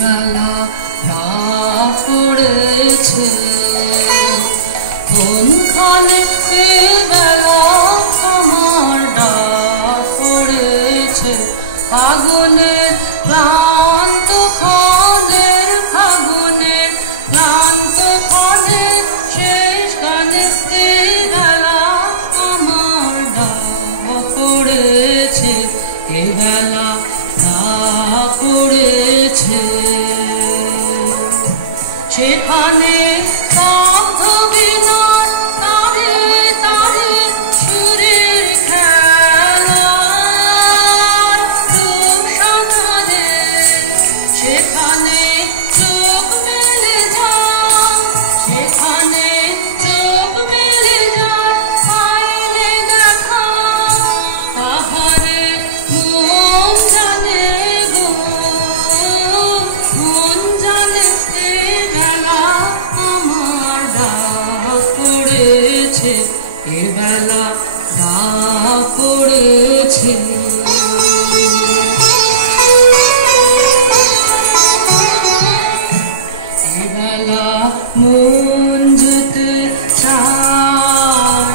বেলা রাত পড়েছে কোনখানে বেলা আমার ডাক পড়েছে ফাগুনের ক্লান্ত ক্ষণের ফাগুনের ক্লান্ত ক্ষণের শেষ গানে বেলা আমার ডাক পড়েছে এ বেলা রাত পড়েছে সেখানে স্তব্ধ বিনার তারে তারে সুরের খেলায় রূপসাগরে সেখানে চোখ মেলে যায় সেখানে চোখ মেলে যায় পাইলে দেখা আহারে মন জানে গো মন জানে এ বেলা রাত পড়েছে এ বেলা মন যেতে চায়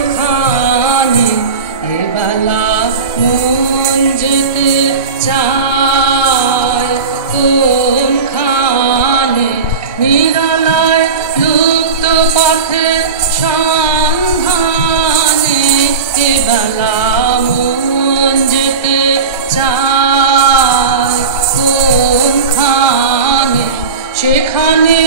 কোনখানে এ বেলা মন যেতে চায় কোনখানে নিরালায় লুপ্ত পথের সন্ধানে এ বেলা মন যেতে চায় কোনখানে সেখানে